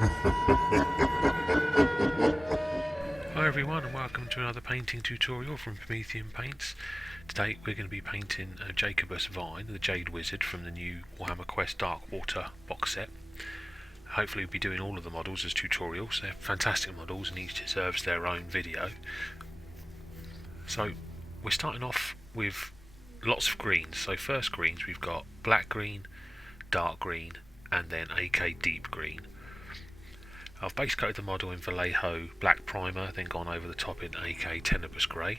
Hi everyone and welcome to another painting tutorial from Promethean Paints. Today we're going to be painting Jacobus Vyne, the Jade Wizard from the new Warhammer Quest Darkwater box set. Hopefully we'll be doing all of the models as tutorials. They're fantastic models and each deserves their own video. So we're starting off with lots of greens. So first greens we've got black green, dark green and then AK deep green. I've base coated the model in Vallejo black primer, then gone over the top in AK Tenebrous Grey.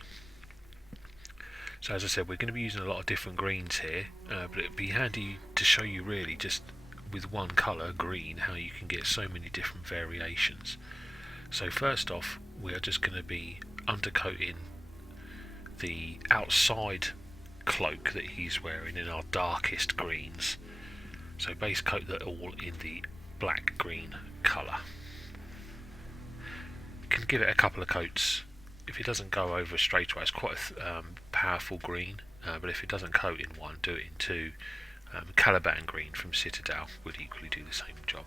So as I said, we're going to be using a lot of different greens here, but it'd be handy to show you really just with one colour, green, how you can get so many different variations. So first off, we are just going to be undercoating the outside cloak that he's wearing in our darkest greens. So base coat that all in the black green colour. Can give it a couple of coats. If it doesn't go over straight away, it's quite a powerful green, but if it doesn't coat in one, do it in two. Caliban green from Citadel would equally do the same job.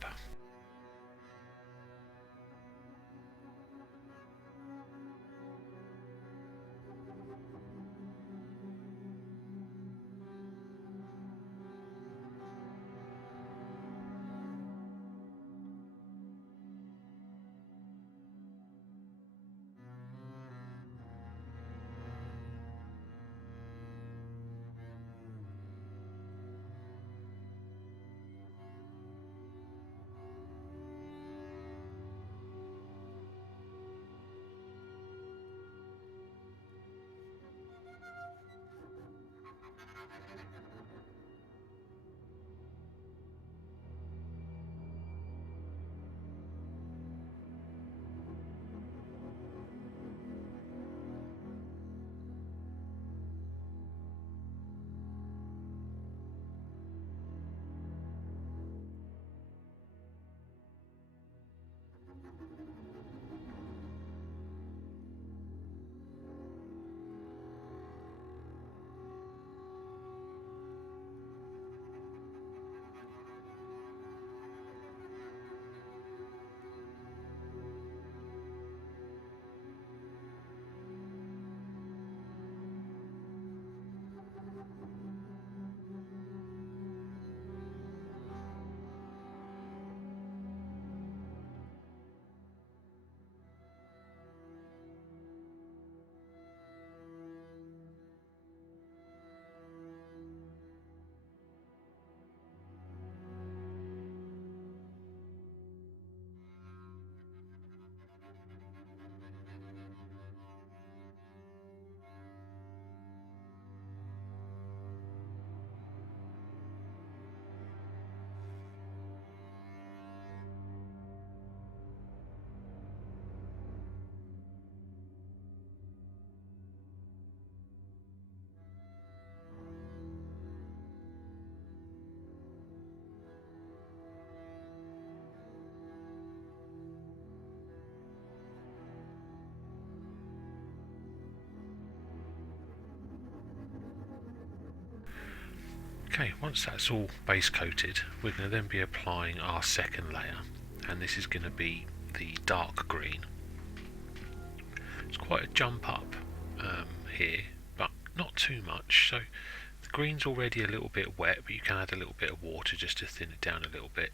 Okay, once that's all base coated, we're going to then be applying our second layer, and this is going to be the dark green. It's quite a jump up here, but not too much. So the green's already a little bit wet, but you can add a little bit of water just to thin it down a little bit.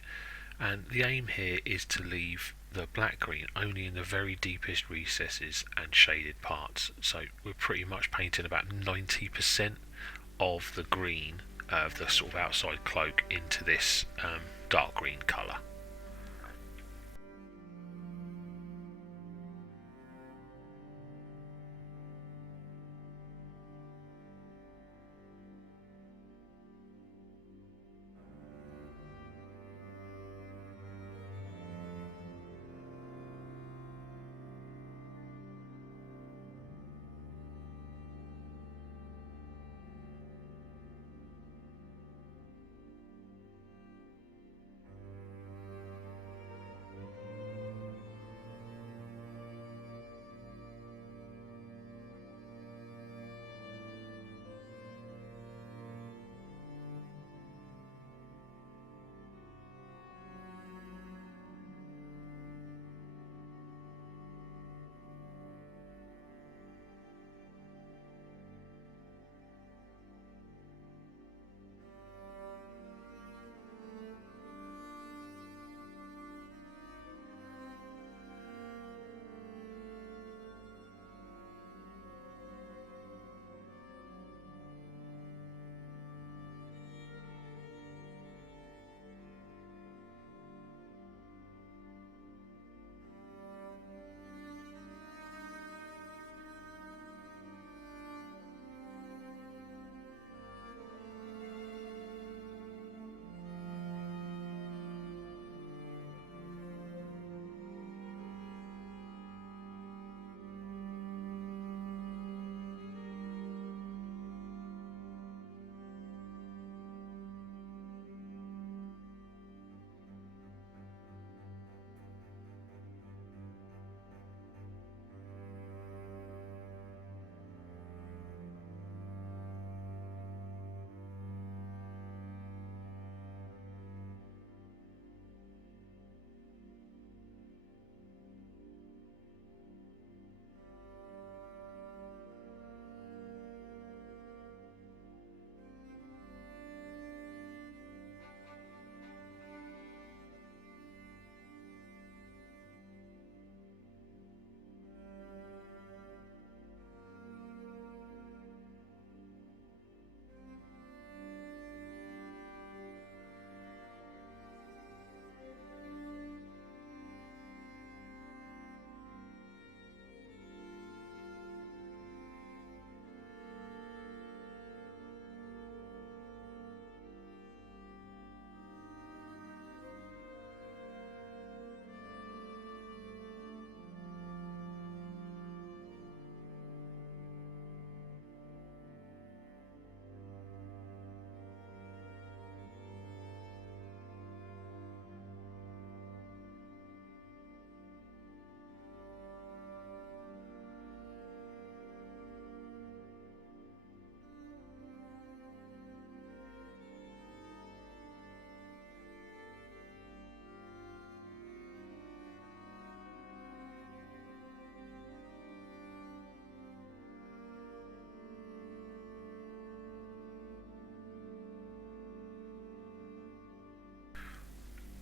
And the aim here is to leave the black green only in the very deepest recesses and shaded parts. So we're pretty much painting about 90% of the green of the sort of outside cloak into this dark green colour.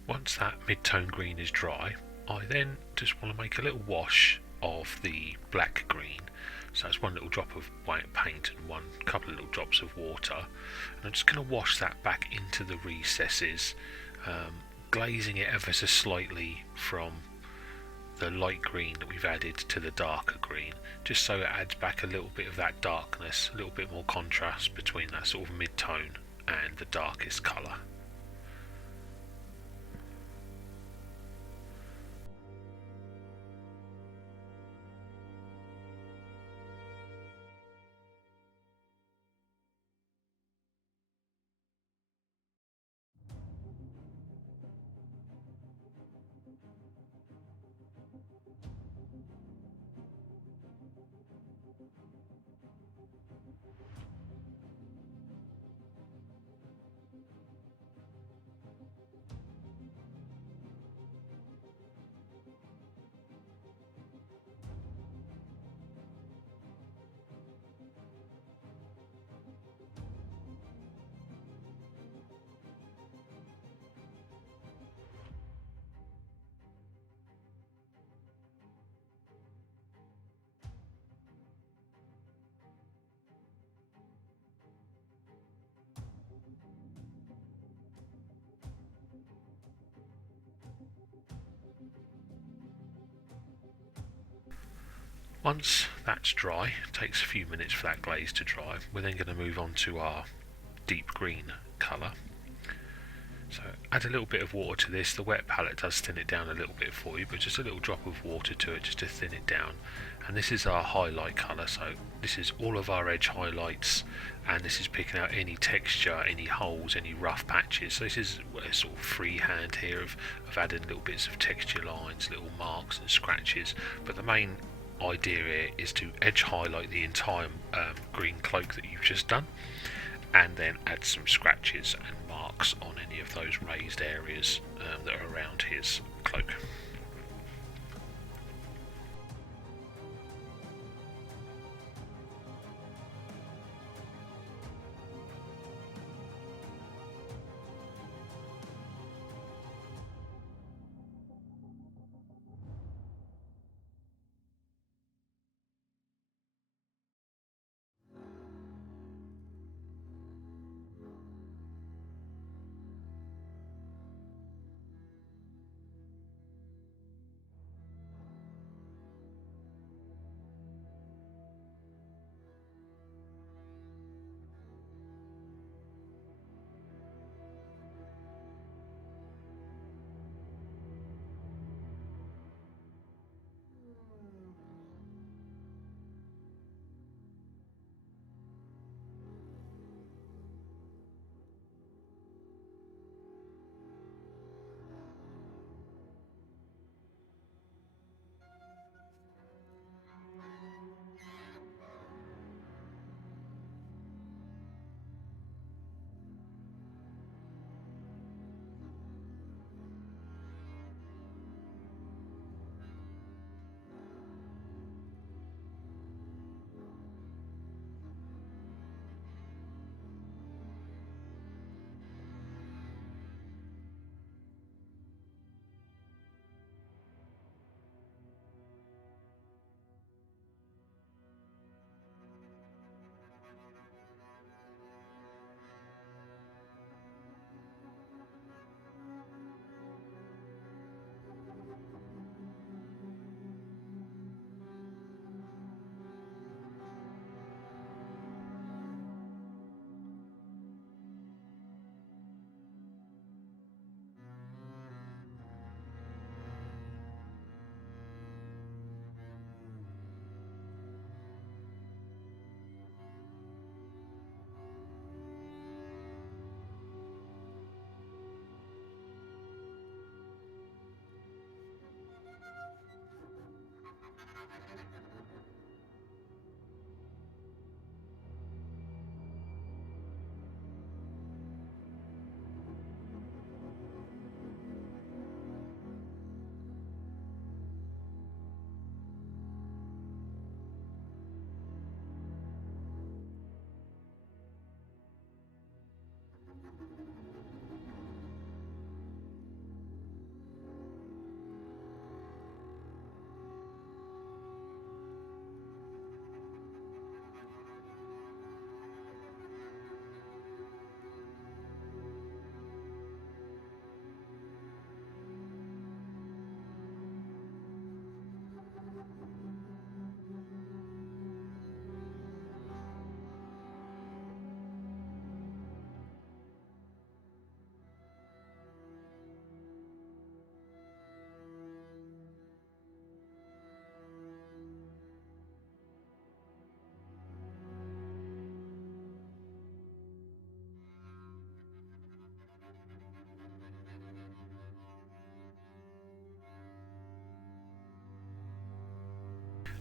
Once that mid-tone green is dry, I then just want to make a little wash of the black green. So it's one little drop of white paint and one couple of little drops of water. And I'm just going to wash that back into the recesses, glazing it ever so slightly from the light green that we've added to the darker green, just so it adds back a little bit of that darkness, a little bit more contrast between that sort of mid-tone and the darkest colour. Once that's dry, it takes a few minutes for that glaze to dry, we're then going to move on to our deep green colour. So add a little bit of water to this. The wet palette does thin it down a little bit for you, but just a little drop of water to it just to thin it down. And this is our highlight colour, so this is all of our edge highlights, and this is picking out any texture, any holes, any rough patches. So this is a sort of freehand here of adding little bits of texture lines, little marks and scratches, but the main idea here is to edge highlight the entire green cloak that you've just done, and then add some scratches and marks on any of those raised areas that are around his cloak.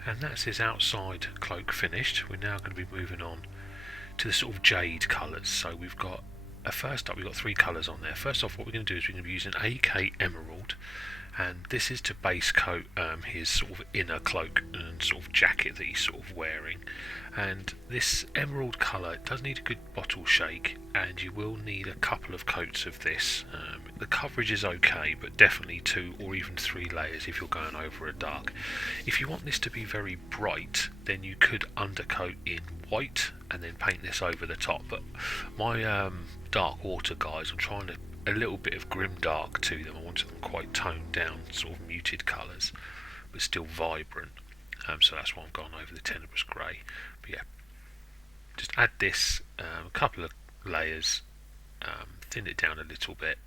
And that's his outside cloak finished. We're now going to be moving on to the sort of jade colours. So we've got, first up we've got 3 colours on there. First off, what we're going to do is we're going to be using AK Emerald, and this is to base coat his sort of inner cloak and sort of jacket that he's sort of wearing. And this emerald colour does need a good bottle shake, and you will need a couple of coats of this. The coverage is okay, but definitely 2 or even 3 layers if you're going over a dark. If you want this to be very bright, then you could undercoat in white and then paint this over the top. But my Darkwater guys, I'm trying to a little bit of grim dark to them. I wanted them quite toned down, sort of muted colours, but still vibrant. So that's why I've gone over the Tenebrous Grey. But yeah, just add this, a couple of layers, thin it down a little bit.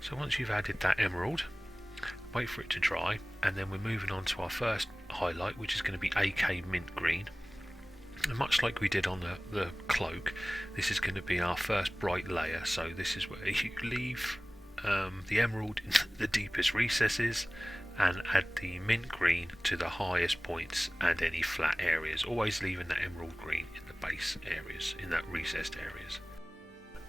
So once you've added that emerald, wait for it to dry, and then we're moving on to our first highlight, which is going to be AK Mint Green. And much like we did on the cloak, this is going to be our first bright layer. So this is where you leave the emerald in the deepest recesses and add the mint green to the highest points and any flat areas, always leaving that emerald green in the base areas, in that recessed areas.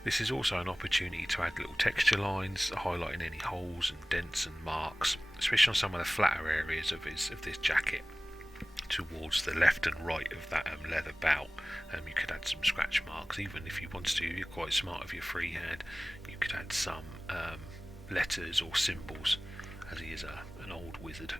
This is also an opportunity to add little texture lines, highlighting any holes and dents and marks, especially on some of the flatter areas of this jacket, towards the left and right of that leather belt, you could add some scratch marks. Even if you wanted to, you're quite smart with your free hand, you could add some letters or symbols, as he is an old wizard.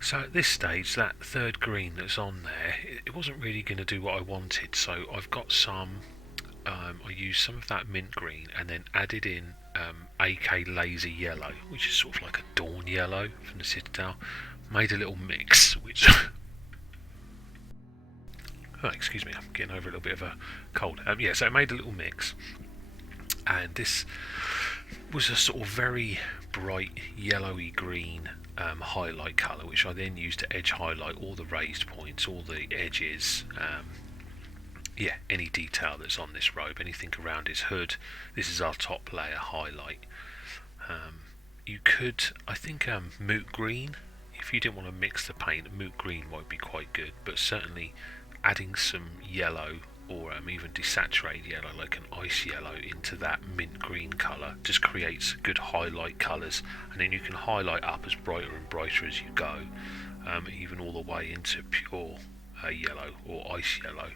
So at this stage, that third green that's on there, it wasn't really going to do what I wanted, so I've got some, I used some of that mint green and then added in AK Lazy Yellow, which is sort of like a dawn yellow from the Citadel. Made a little mix, which... oh, excuse me, I'm getting over a little bit of a cold. Yeah, so I made a little mix, and this was a sort of very bright yellowy green highlight colour, which I then used to edge highlight all the raised points, all the edges, yeah, any detail that's on this robe, anything around his hood. This is our top layer highlight. You could, I think, moot green, if you didn't want to mix the paint, moot green might be quite good, but certainly adding some yellow or even desaturated yellow, like an ice yellow, into that mint green colour just creates good highlight colours, and then you can highlight up as brighter and brighter as you go, even all the way into pure yellow or ice yellow.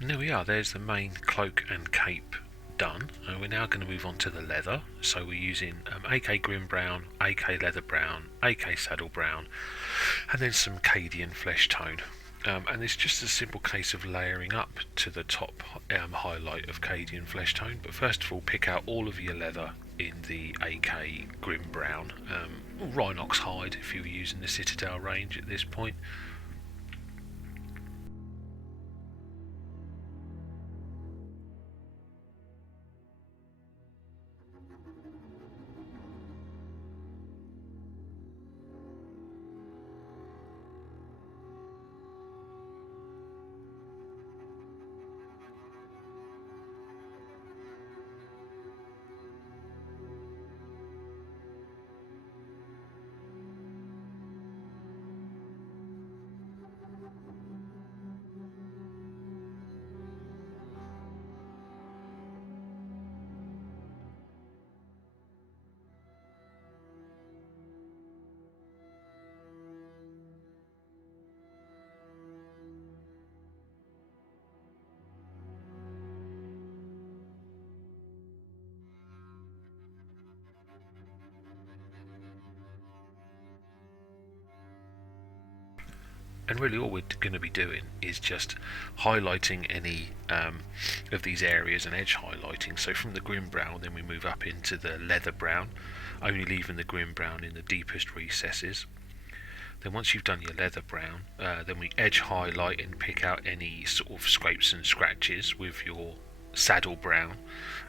And there we are, there's the main cloak and cape done. We're now going to move on to the leather. So we're using AK Grim Brown, AK Leather Brown, AK Saddle Brown, and then some Cadian Fleshtone. And it's just a simple case of layering up to the top highlight of Cadian Fleshtone. But first of all, pick out all of your leather in the AK Grim Brown, or Rhinox hide if you were using the Citadel range at this point. And really all we're going to be doing is just highlighting any of these areas and edge highlighting. So from the grim brown then we move up into the leather brown, only leaving the grim brown in the deepest recesses. Then once you've done your leather brown, then we edge highlight and pick out any sort of scrapes and scratches with your saddle brown,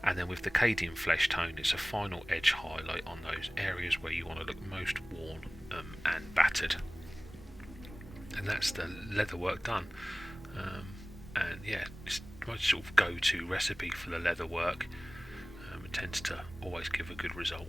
and then with the Cadian Fleshtone it's a final edge highlight on those areas where you want to look most worn and battered. And that's the leather work done. And yeah, it's my sort of go-to recipe for the leather work. It tends to always give a good result.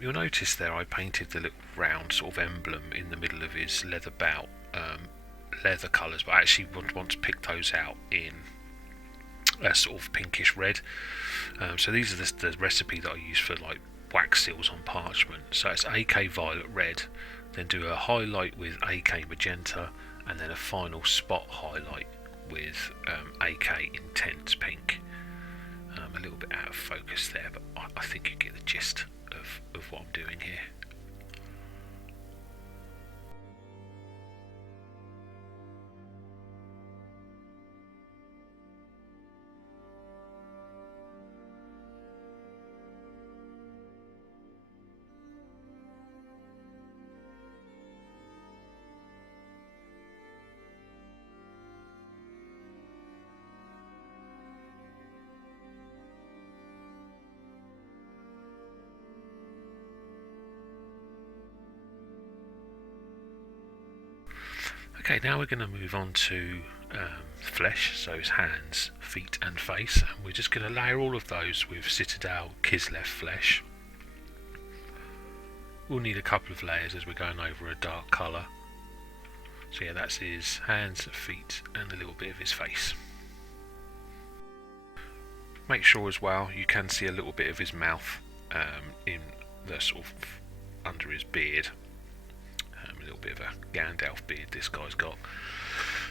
You'll notice there I painted the little round sort of emblem in the middle of his leather bout, leather colours, but I actually want to pick those out in a sort of pinkish red. So these are the recipe that I use for like wax seals on parchment. So it's AK violet red, then do a highlight with AK magenta, and then a final spot highlight with AK intense pink. A little bit out of focus there, but I think you get the gist of what I'm doing here. Okay, now we're going to move on to flesh, so his hands, feet and face, and we're just going to layer all of those with Citadel Kislev flesh. We'll need a couple of layers as we're going over a dark colour. So yeah, that's his hands, feet and a little bit of his face. Make sure as well you can see a little bit of his mouth in the sort of under his beard. A little bit of a Gandalf beard this guy's got.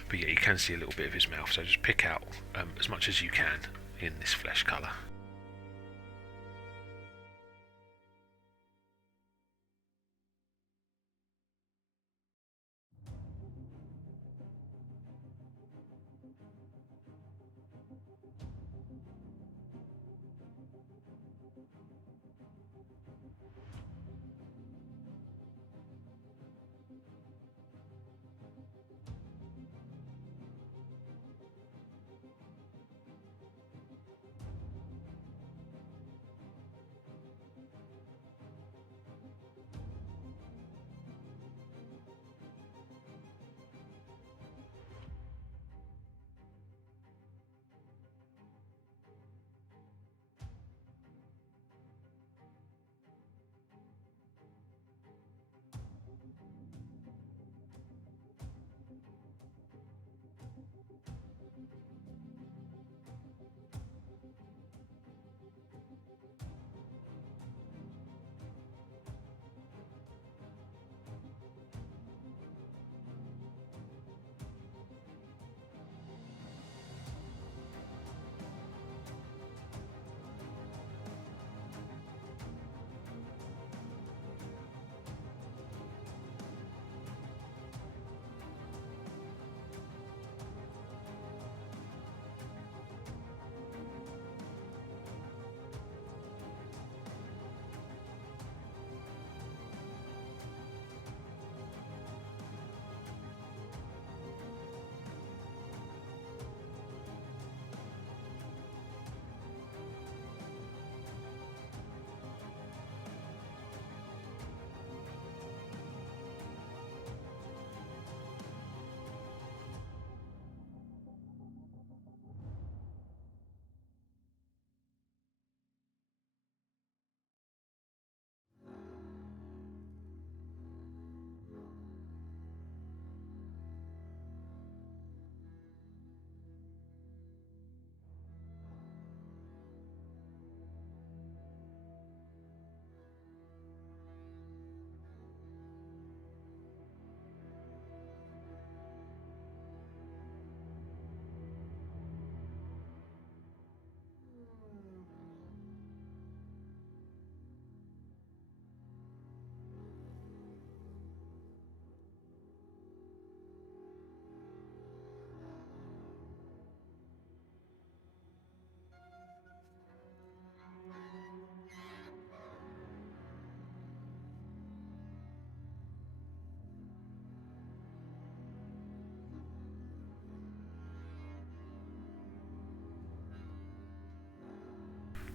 But yeah, you can see a little bit of his mouth, so just pick out as much as you can in this flesh colour.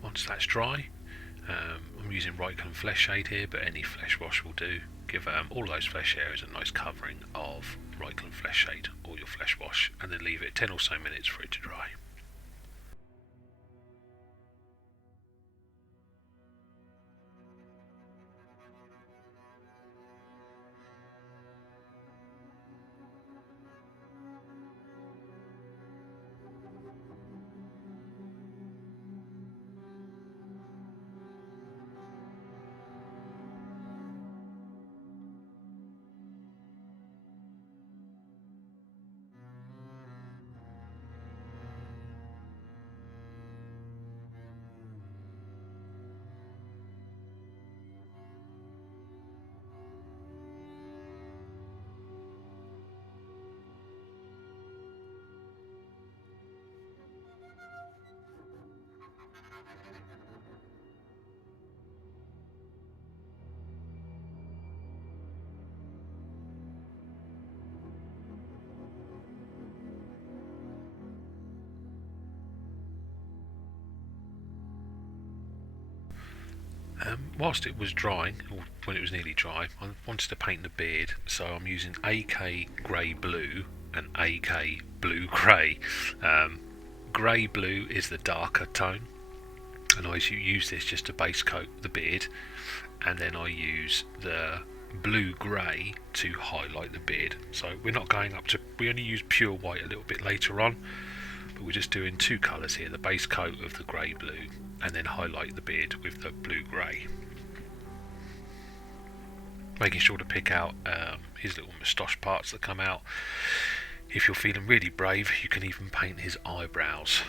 Once that's dry, I'm using Reikland Fleshshade here, but any flesh wash will do. Give all those flesh areas a nice covering of Reikland Fleshshade or your flesh wash, and then leave it 10 or so minutes for it to dry. Whilst it was drying, or when it was nearly dry, I wanted to paint the beard, so I'm using AK Grey Blue and AK Blue Grey. Grey Blue is the darker tone, and I use this just to base coat the beard, and then I use the Blue Grey to highlight the beard. So we're not going up to, we only use pure white a little bit later on, but we're just doing two colours here, the base coat of the Grey Blue, and then highlight the beard with the Blue Grey. making sure to pick out his little moustache parts that come out. If you're feeling really brave, you can even paint his eyebrows.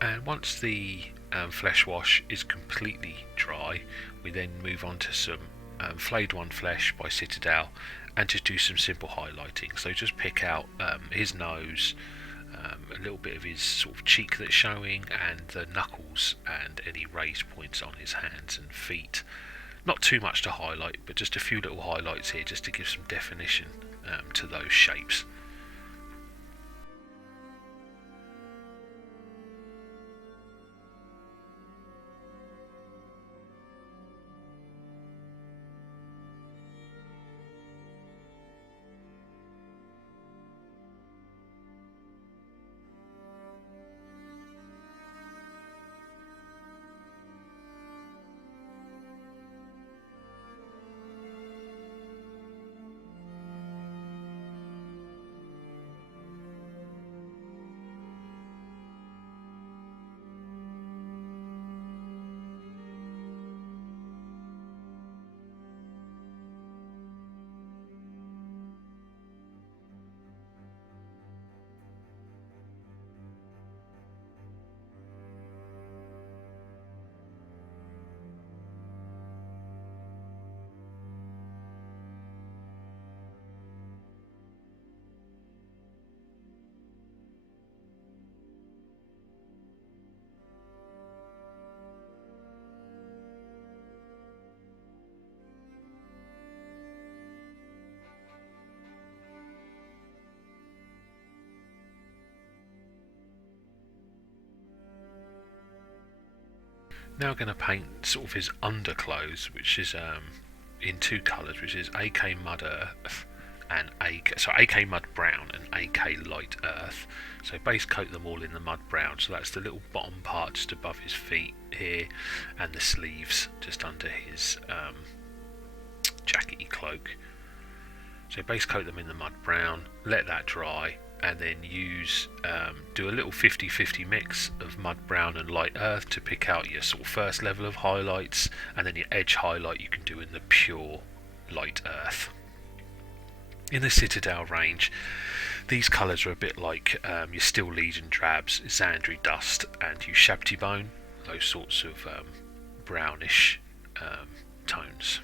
And once the flesh wash is completely dry, we then move on to some Flayed One Flesh by Citadel and just do some simple highlighting. So just pick out his nose, a little bit of his sort of cheek that's showing, and the knuckles and any raised points on his hands and feet. Not too much to highlight, but just a few little highlights here just to give some definition to those shapes. Now I'm going to paint sort of his underclothes, which is in two colours, which is AK Mud Earth and AK Mud Brown and AK Light Earth. So base coat them all in the mud brown. So that's the little bottom part just above his feet here, and the sleeves just under his jackety cloak. So base coat them in the mud brown, let that dry, and then do a little 50-50 mix of mud brown and light earth to pick out your sort of first level of highlights, and then your edge highlight you can do in the pure light earth. In the Citadel range, these colours are a bit like your Steel Legion drabs, Xandri Dust and Ushabti Bone, those sorts of brownish tones.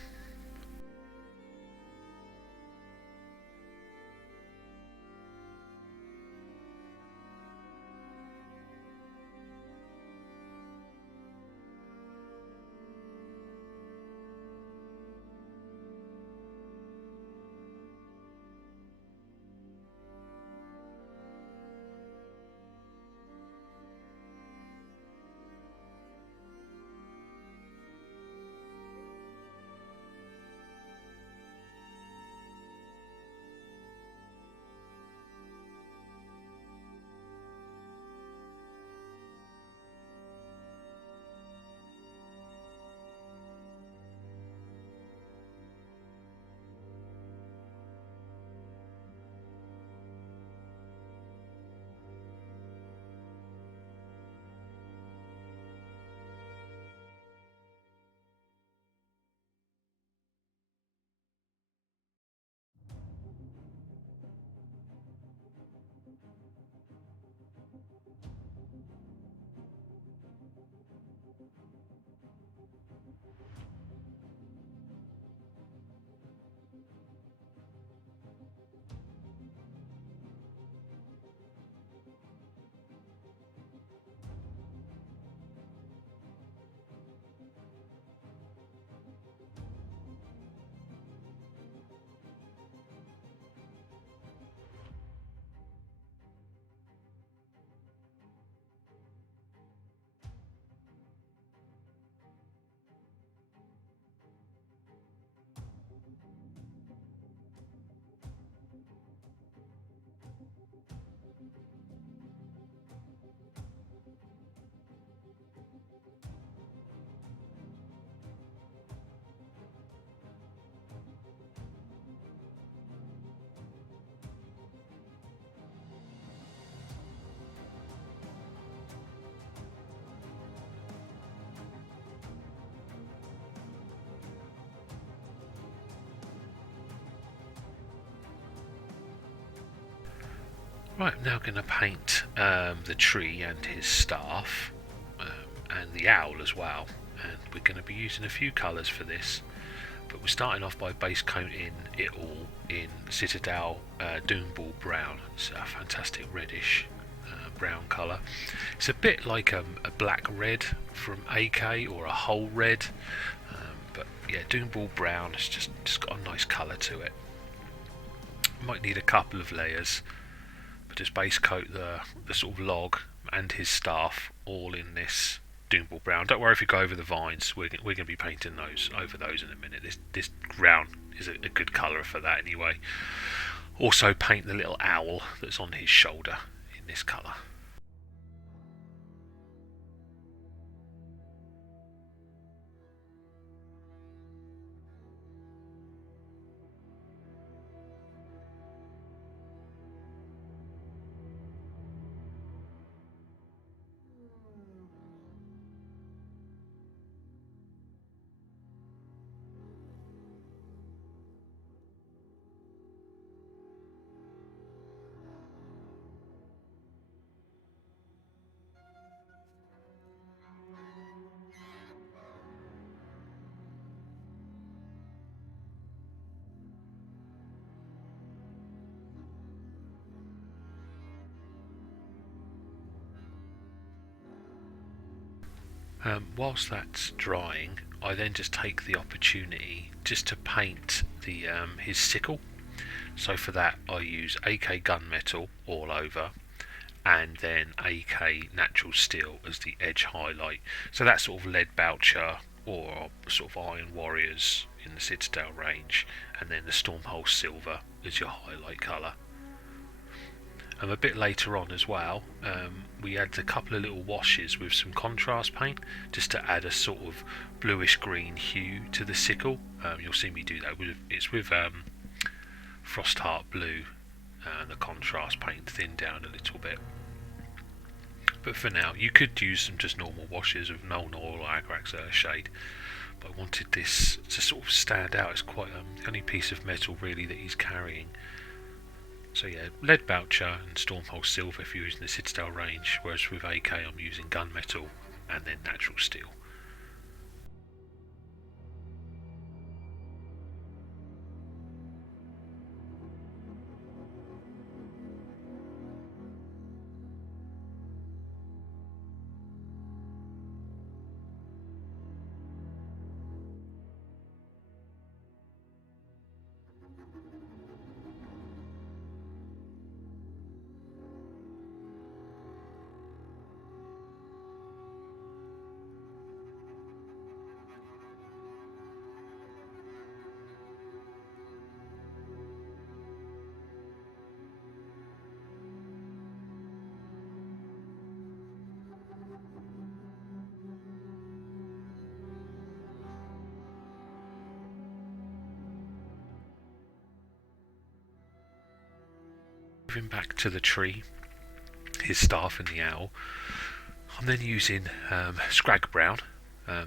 Right, I'm now going to paint the tree and his staff, and the owl as well, and we're going to be using a few colours for this, but we're starting off by base coating it all in Citadel Doombull brown. It's a fantastic reddish brown colour. It's a bit like a black red from AK or a whole red, but yeah, Doombull brown has just got a nice colour to it. Might need a couple of layers, but just base coat the sort of log and his staff all in this Doombull brown. Don't worry if you go over the vines, we're going to be painting over those in a minute. This brown is a good colour for that anyway. Also paint the little owl that's on his shoulder in this colour. Whilst that's drying, I then just take the opportunity just to paint the his sickle. So for that I use AK gunmetal all over, and then AK natural steel as the edge highlight. So that's sort of lead Boucher or sort of iron warriors in the Citadel range, and then the Stormhole silver as your highlight colour. A bit later on as well, we add a couple of little washes with some contrast paint just to add a sort of bluish green hue to the sickle. You'll see me do that. It's with Frostheart blue, the contrast paint thinned down a little bit. But for now, you could use some just normal washes of Nuln Oil or Agrax Fleshshade. But I wanted this to sort of stand out. It's quite the only piece of metal really that he's carrying. So yeah, lead Boucher and Stormhole silver if you're using the Citadel range, whereas with AK I'm using gunmetal and then natural steel. Moving back to the tree, his staff and the owl, I'm then using Skrag brown.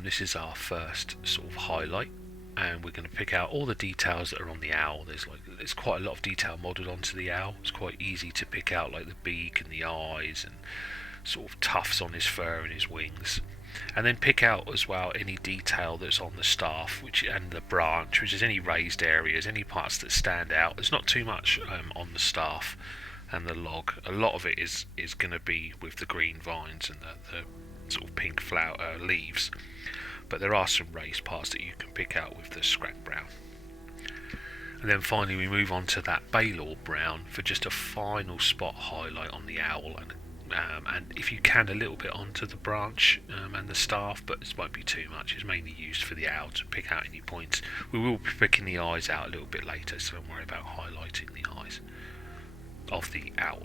This is our first sort of highlight, and we're going to pick out all the details that are on the owl. There's quite a lot of detail modelled onto the owl. It's quite easy to pick out, like the beak and the eyes and sort of tufts on his fur and his wings. And then pick out as well any detail that's on the staff and the branch, which is any raised areas, any parts that stand out. There's not too much on the staff and the log. A lot of it is going to be with the green vines and the sort of pink flower leaves, but there are some raised parts that you can pick out with the Skrag brown. And then finally we move on to that Balor brown for just a final spot highlight on the owl, and if you can, a little bit onto the branch and the staff, but this won't be too much. It's mainly used for the owl to pick out any points. We will be picking the eyes out a little bit later, so don't worry about highlighting the eyes of the owl.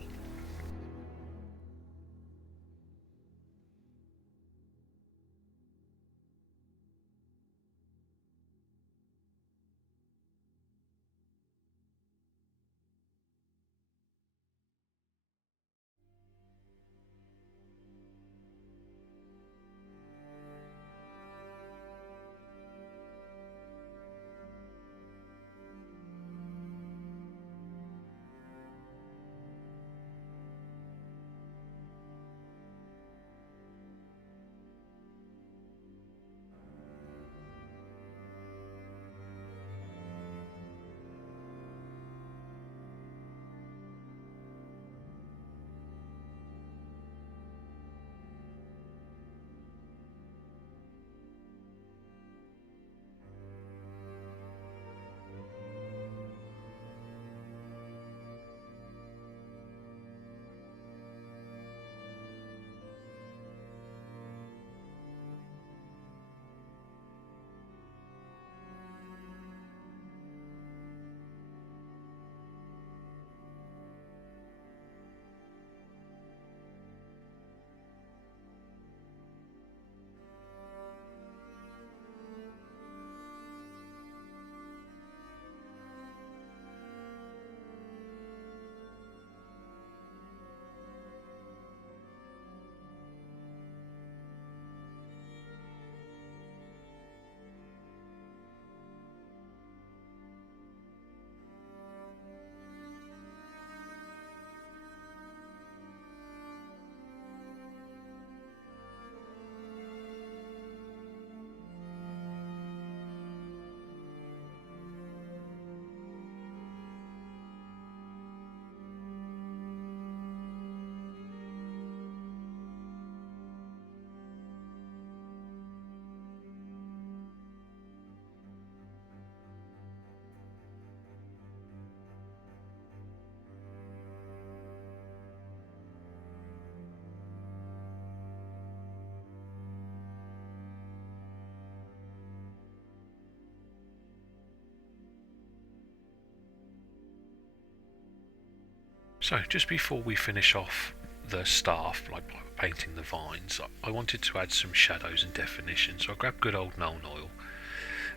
So just before we finish off the staff, like painting the vines, I wanted to add some shadows and definition, so I grabbed good old Nuln Oil.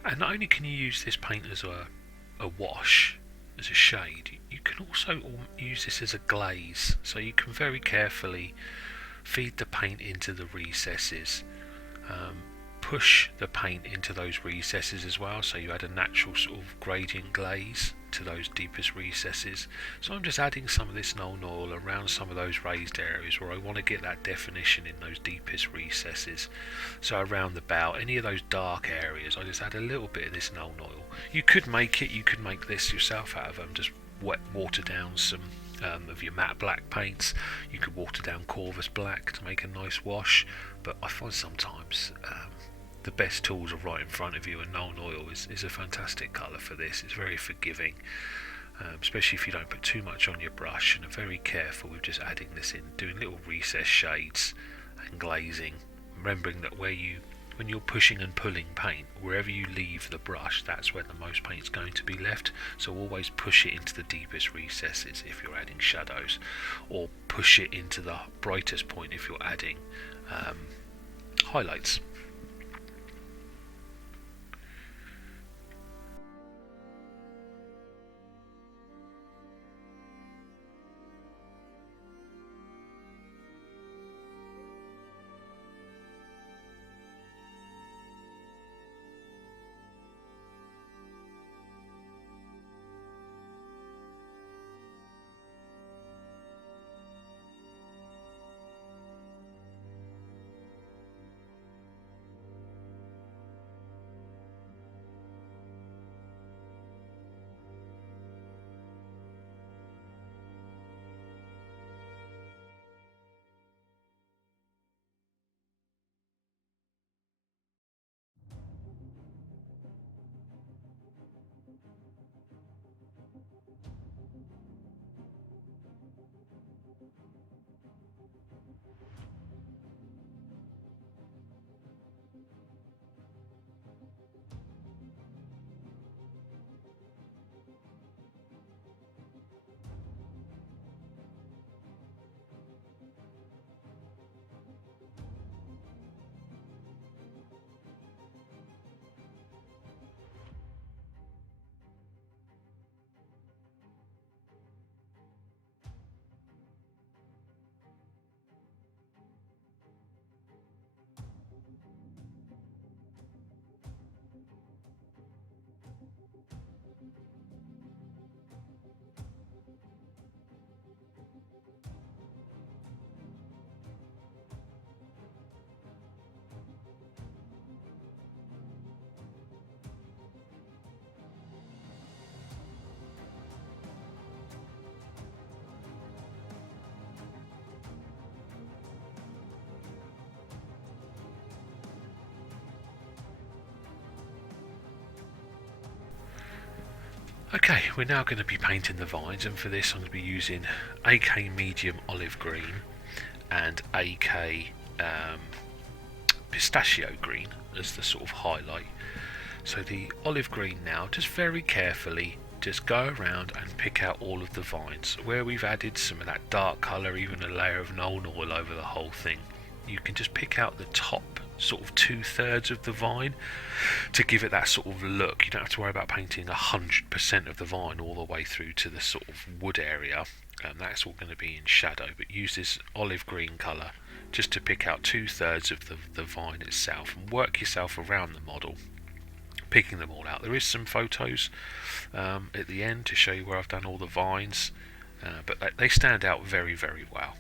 And not only can you use this paint as a wash, as a shade, you can also use this as a glaze, so you can very carefully feed the paint into the recesses, push the paint into those recesses as well, so you add a natural sort of gradient glaze to those deepest recesses. So I'm just adding some of this Nuln Oil around some of those raised areas where I want to get that definition in those deepest recesses. So around the bow, any of those dark areas, I just add a little bit of this Nuln Oil. You could make this yourself out of just water down some of your matte black paints. You could water down Corvus black to make a nice wash, but I find sometimes the best tools are right in front of you, and Nuln Oil is a fantastic colour for this. It's very forgiving, especially if you don't put too much on your brush, and are very careful with just adding this in, doing little recess shades and glazing, remembering that when you're pushing and pulling paint, wherever you leave the brush, that's where the most paint's going to be left. So always push it into the deepest recesses if you're adding shadows, or push it into the brightest point if you're adding highlights. Okay, we're now going to be painting the vines, and for this I'm going to be using AK Medium Olive Green and AK Pistachio Green as the sort of highlight. So the olive green now, just very carefully, just go around and pick out all of the vines. Where we've added some of that dark colour, even a layer of Nuln Oil over the whole thing, you can just pick out the top sort of 2/3 of the vine to give it that sort of look. You don't have to worry about painting 100% of the vine all the way through to the sort of wood area. That's all going to be in shadow, but use this olive green colour just to pick out 2/3 of the vine itself, and work yourself around the model, picking them all out. There is some photos at the end to show you where I've done all the vines, but they stand out very, very well.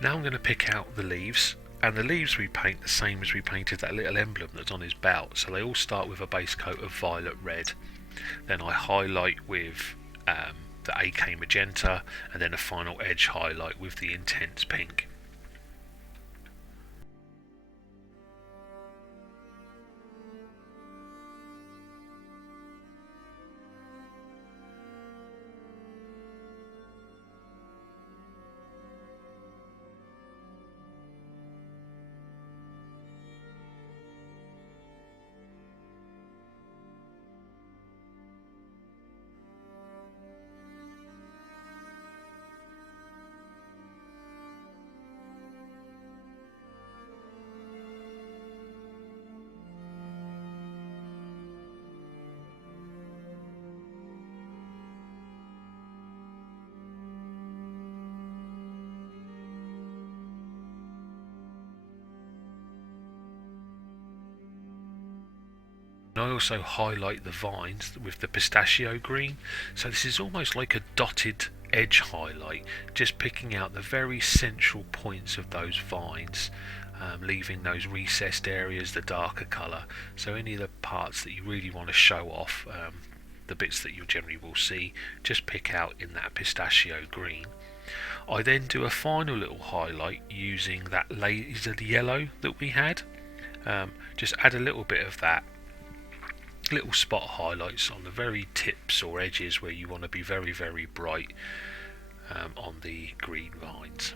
Now I'm going to pick out the leaves, and the leaves we paint the same as we painted that little emblem that's on his belt. So they all start with a base coat of violet red. Then I highlight with the AK Magenta, and then a final edge highlight with the intense pink. I also highlight the vines with the Pistachio green, so this is almost like a dotted edge highlight, just picking out the very central points of those vines, leaving those recessed areas the darker colour. So any of the parts that you really want to show off, the bits that you generally will see, just pick out in that Pistachio green. I then do a final little highlight using that laser yellow that we had. Just add a little bit of that, little spot highlights on the very tips or edges where you want to be very, very bright on the green vines.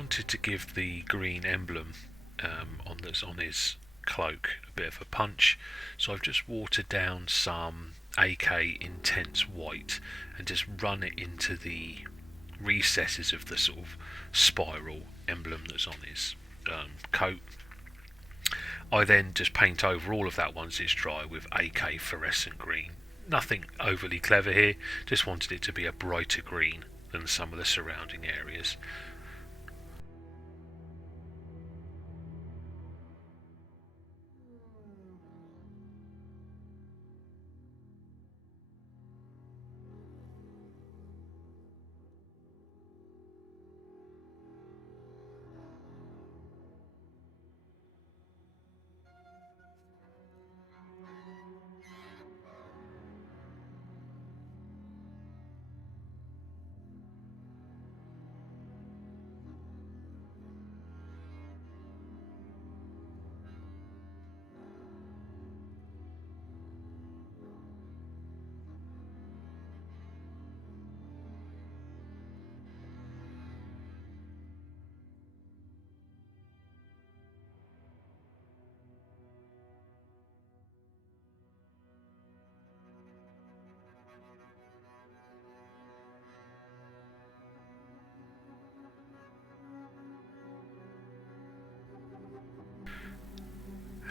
wanted to give the green emblem on his cloak a bit of a punch, so I've just watered down some AK Intense White and just run it into the recesses of the sort of spiral emblem that's on his coat. I then just paint over all of that once it's dry with AK Fluorescent Green. Nothing overly clever here, just wanted it to be a brighter green than some of the surrounding areas.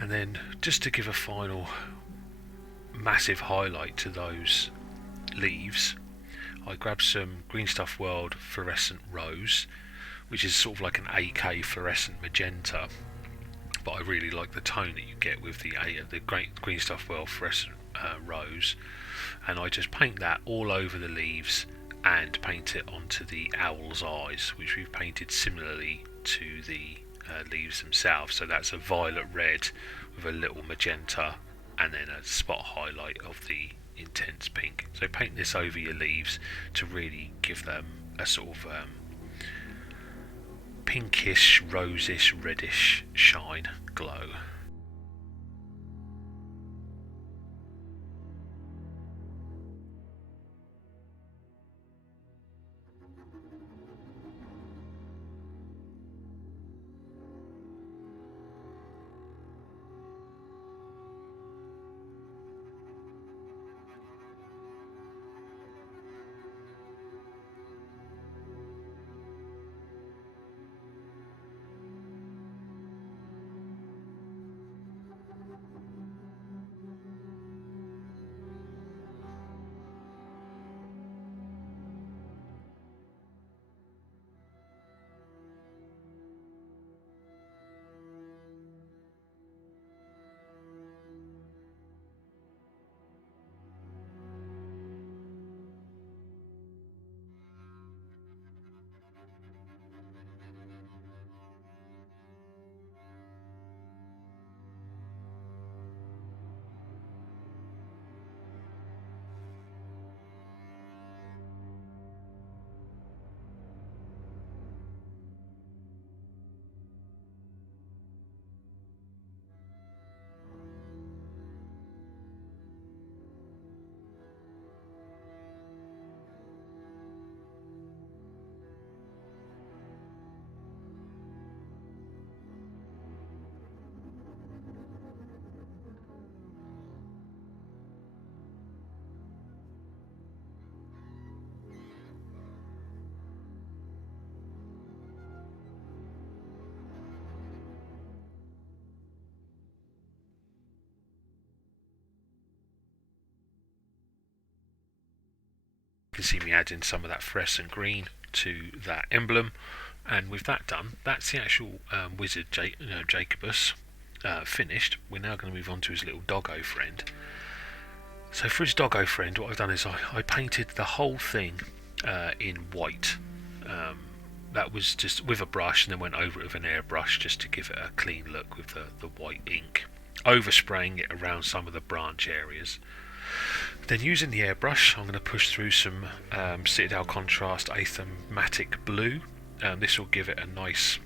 And then just to give a final massive highlight to those leaves, I grabbed some Green Stuff World Fluorescent Rose, which is sort of like an AK Fluorescent Magenta, but I really like the tone that you get with the Green Stuff World Fluorescent Rose, and I just paint that all over the leaves and paint it onto the owl's eyes, which we've painted similarly to the leaves themselves. So that's a violet red with a little magenta and then a spot highlight of the intense pink. So paint this over your leaves to really give them a sort of pinkish, rosish, reddish shine, glow. You can see me adding some of that fluorescent green to that emblem, and with that done, that's the actual wizard Jacobus finished. We're now going to move on to his little doggo friend. So for his doggo friend, what I've done is I painted the whole thing in white. That was just with a brush, and then went over it with an airbrush just to give it a clean look with the white ink, overspraying it around some of the branch areas. Then using the airbrush, I'm going to push through some Citadel Contrast Aethermatic blue. This will give it a nice,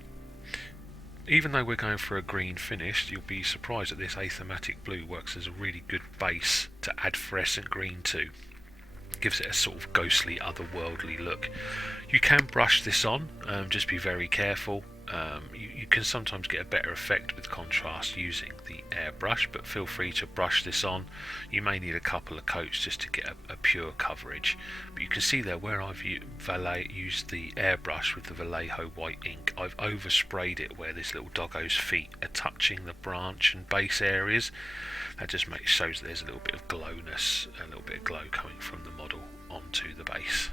even though we're going for a green finish, you'll be surprised that this Aethermatic blue works as a really good base to add fluorescent green to. Gives it a sort of ghostly, otherworldly look. You can brush this on, just be very careful. You can sometimes get a better effect with contrast using the airbrush, but feel free to brush this on. You may need a couple of coats just to get a pure coverage. But you can see there where I've used the airbrush with the Vallejo white ink, I've oversprayed it where this little doggo's feet are touching the branch and base areas. That just shows that there's a little bit of glowness, a little bit of glow coming from the model onto the base.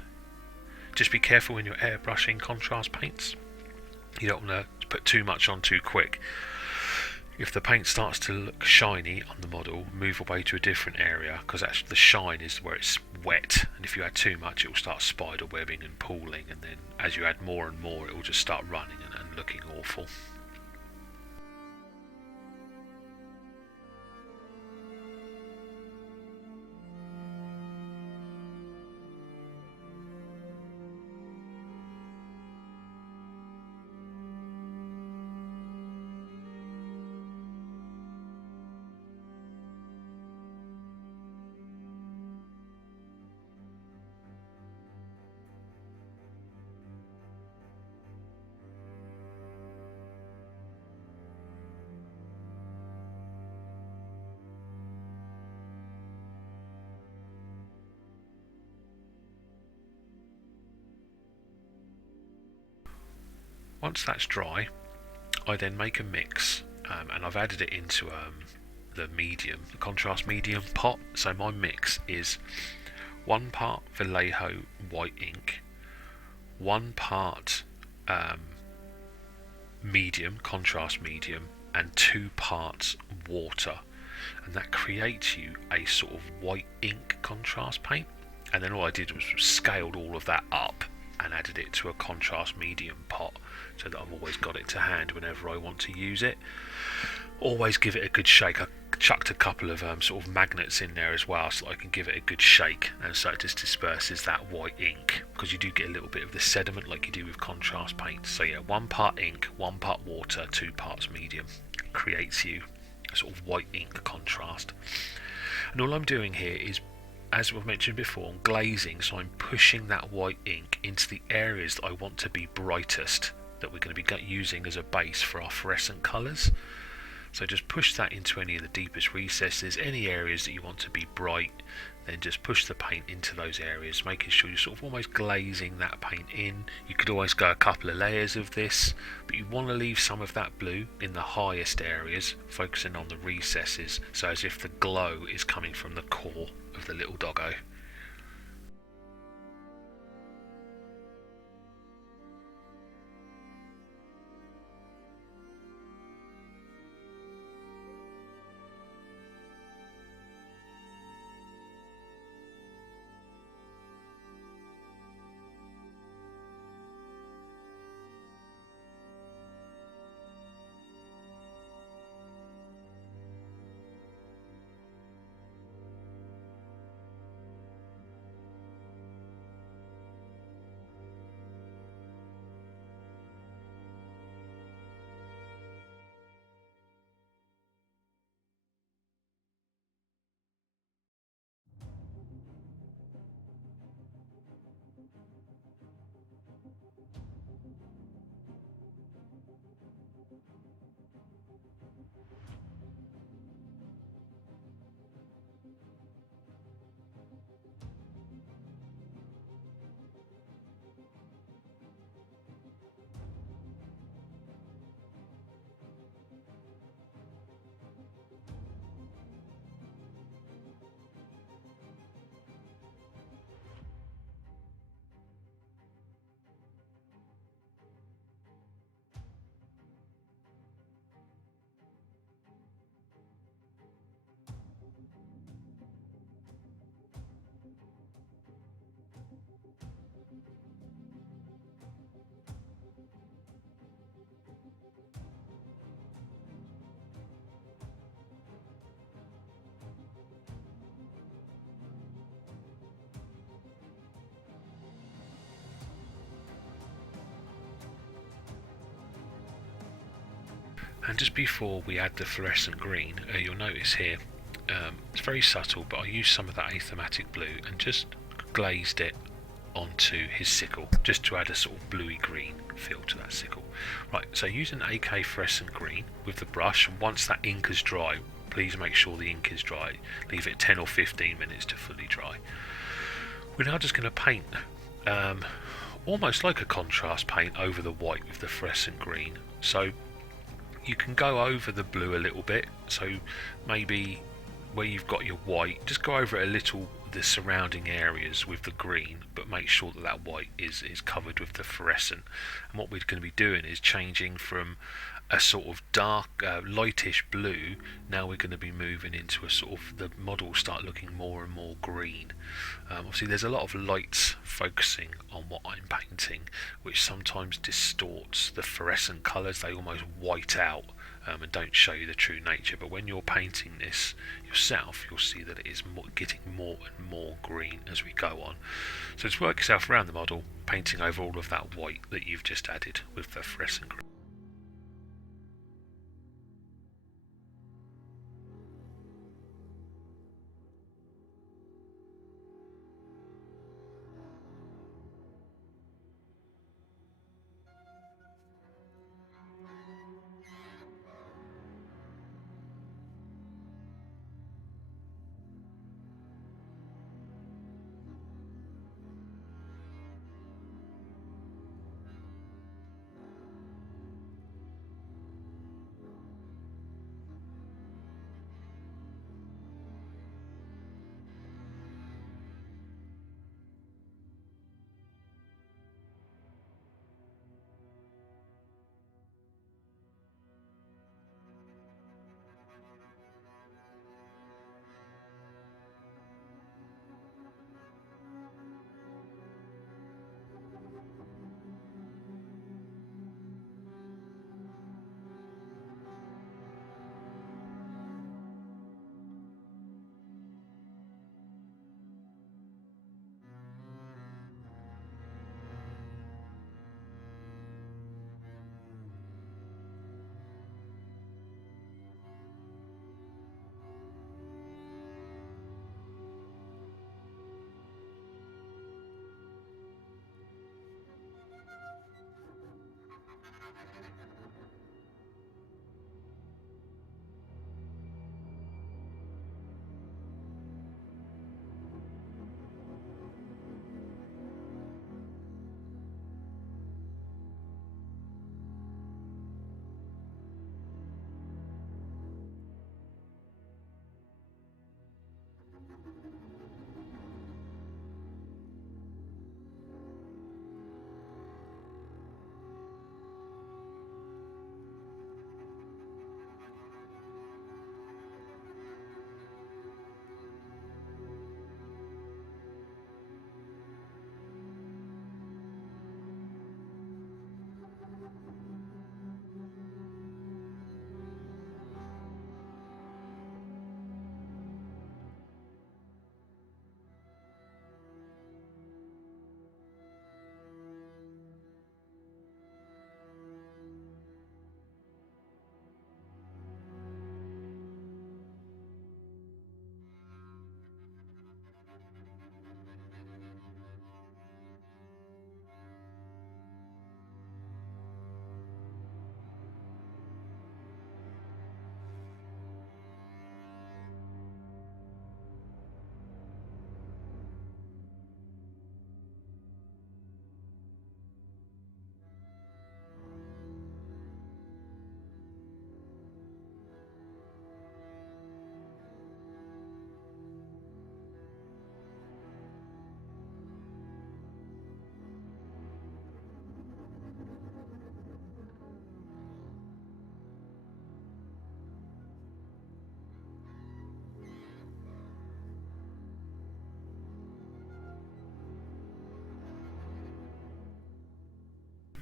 Just be careful when you're airbrushing contrast paints. You don't want to put too much on too quick. If the paint starts to look shiny on the model, move away to a different area, because actually the shine is where it's wet, and if you add too much it will start spider webbing and pooling, and then as you add more and more it will just start running and looking awful. Once that's dry, I then make a mix, and I've added it into the contrast medium pot. So my mix is 1 part Vallejo white ink, 1 part contrast medium, and 2 parts water, and that creates you a sort of white ink contrast paint. And then all I did was scaled all of that up and added it to a contrast medium pot, so that I've always got it to hand whenever I want to use it. Always give it a good shake. I chucked a couple of sort of magnets in there as well, so that I can give it a good shake, and so it just disperses that white ink, because you do get a little bit of the sediment like you do with contrast paints. So yeah, 1 part ink, 1 part water, 2 parts medium. It creates you a sort of white ink contrast. And all I'm doing here is, as we've mentioned before, I'm glazing, so I'm pushing that white ink into the areas that I want to be brightest, that we're going to be using as a base for our fluorescent colours. So just push that into any of the deepest recesses, any areas that you want to be bright, then just push the paint into those areas, making sure you're sort of almost glazing that paint in. You could always go a couple of layers of this, but you want to leave some of that blue in the highest areas, focusing on the recesses, so as if the glow is coming from the core of the little doggo. And just before we add the fluorescent green, you'll notice here, it's very subtle, but I use some of that Aethermatic blue and just glazed it onto his sickle, just to add a sort of bluey green feel to that sickle. Right, so using AK fluorescent green with the brush, and once that ink is dry, please make sure the ink is dry, leave it 10 or 15 minutes to fully dry. We're now just going to paint almost like a contrast paint over the white with the fluorescent green. So you can go over the blue a little bit, so maybe where you've got your white, just go over it a little, the surrounding areas with the green, but make sure that that white is covered with the fluorescent. And what we're going to be doing is changing from a sort of dark, lightish blue. Now we're going to be moving into a sort of, the model start looking more and more green. Obviously there's a lot of lights focusing on what I'm painting, which sometimes distorts the fluorescent colours. They almost white out and don't show you the true nature. But when you're painting this yourself, you'll see that it is getting more and more green as we go on. So just work yourself around the model, painting over all of that white that you've just added with the fluorescent green.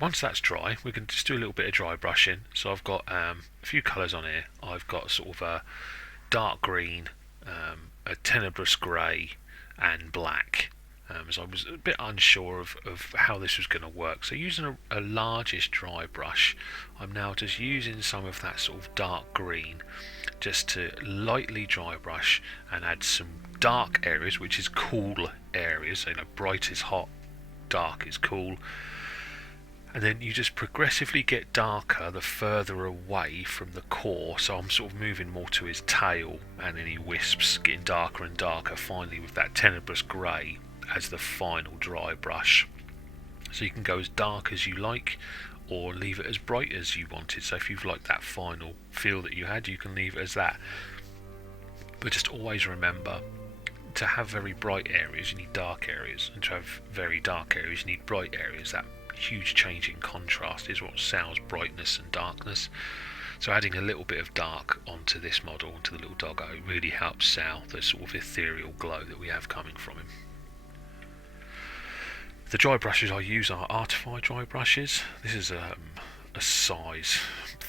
Once that's dry, we can just do a little bit of dry brushing. So I've got a few colours on here. I've got sort of a dark green, a tenebrous grey and black. as I was a bit unsure of how this was going to work. So using a largish dry brush, I'm now just using some of that sort of dark green just to lightly dry brush and add some dark areas, which is cool areas. So, bright is hot, dark is cool. And then you just progressively get darker the further away from the core. So I'm sort of moving more to his tail, and then he wisps, getting darker and darker, finally with that Tenebrous Grey as the final dry brush. So you can go as dark as you like, or leave it as bright as you wanted. So if you've liked that final feel that you had, you can leave it as that. But just always remember, to have very bright areas you need dark areas, and to have very dark areas you need bright areas. That huge change in contrast is what sells brightness and darkness. So adding a little bit of dark onto this model, onto the little doggo, really helps sell the sort of ethereal glow that we have coming from him. The dry brushes I use are Artify dry brushes. This is a size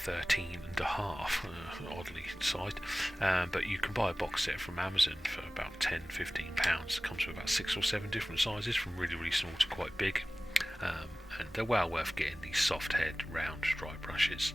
13.5, oddly sized, but you can buy a box set from Amazon for about £10-15. It comes with about 6 or 7 different sizes, from really, really small to quite big. And they're well worth getting, these soft head round dry brushes.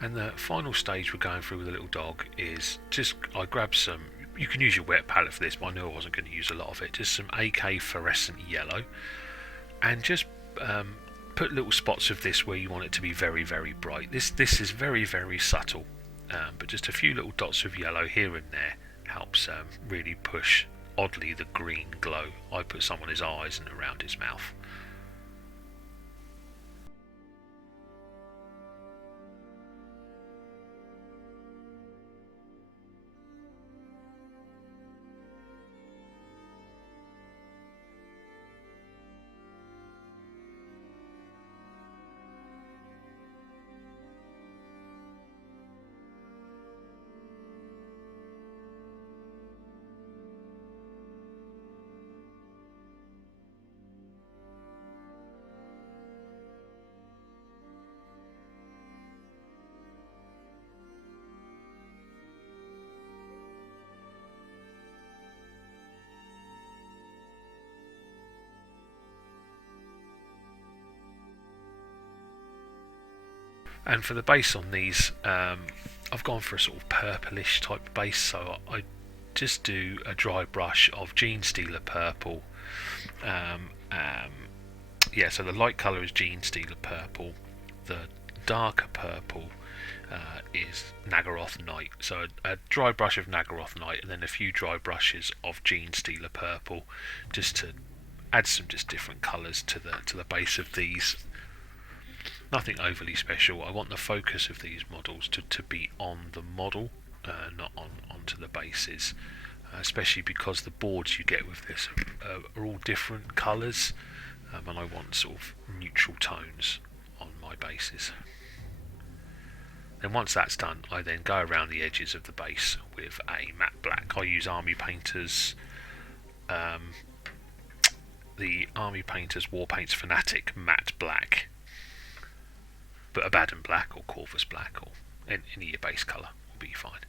And the final stage we're going through with the little dog is just, I grabbed some, you can use your wet palette for this, but I knew I wasn't going to use a lot of it, just some AK fluorescent yellow, and just put little spots of this where you want it to be very, very bright. This is very, very subtle, but just a few little dots of yellow here and there helps really push, oddly, the green glow. I put some on his eyes and around his mouth. And for the base on these, I've gone for a sort of purplish type base, so I just do a dry brush of Genestealer purple. Yeah, so the light colour is Genestealer purple, the darker purple is Naggaroth Night. So a dry brush of Naggaroth Night, and then a few dry brushes of Genestealer purple, just to add some just different colours to the base of these. Nothing overly special. I want the focus of these models to be on the model, not onto the bases, especially because the boards you get with this are all different colours, and I want sort of neutral tones on my bases. Then once that's done, I then go around the edges of the base with a matte black. I use Army Painter's the Army Painter's War Paints Fanatic matte black. but a Baden black or Corvus black or any of your base colour will be fine.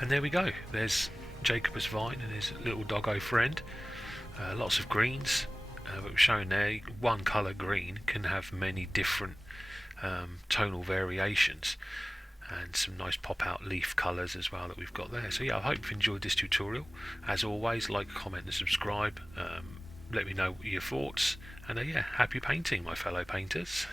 And there we go, there's Jacobus Vyne and his little doggo friend. Lots of greens, but we're showing there one colour green can have many different tonal variations, and some nice pop out leaf colours as well that we've got there. So yeah, I hope you've enjoyed this tutorial. As always, like, comment and subscribe. Let me know your thoughts, and yeah, happy painting, my fellow painters.